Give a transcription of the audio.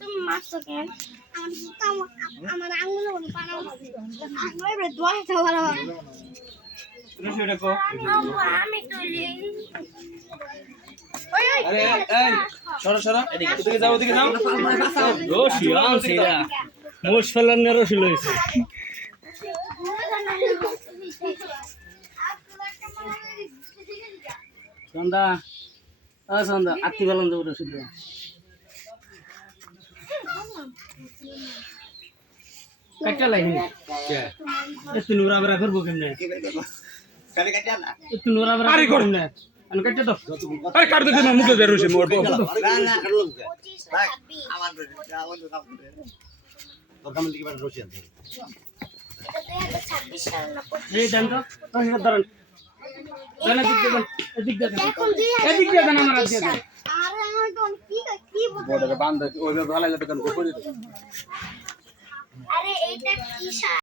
তুমি মারছো কেন? আমার আঙুলে কোনো পানা আমার এবারে দোয়াটা ভালো হবে। আমি তুলি। আরে এই সরো সরো এদিকে যাও ওদিকে যাও রশি আনছিরা মোষ ফেলার নে রশি লইছে সন্ধ্যা সন্ধ্যা আত্মি ফেলান দেবো রশি দিয়ে কাটা লাইনি একটু নুরা বেড়া করবো কেমনে একটু নুরা বেড়া করবো না আমি কাটতে তো আরে কাট দে না মুখে বের হইছে মোর না না কাটলো আমার তোর কামে দিকে বাড়ি রশি আনতে এটা 26 সাল না এই দেন তো এটা ধরেন দেন এদিক দিয়ে দেন এদিক দিয়ে দেন আমার হাত দিয়ে দেন আরে আমি তো কি বড় বান্ধ ওইভাবে ভালো লাগে দোকান করে দিও আরে এইটা কি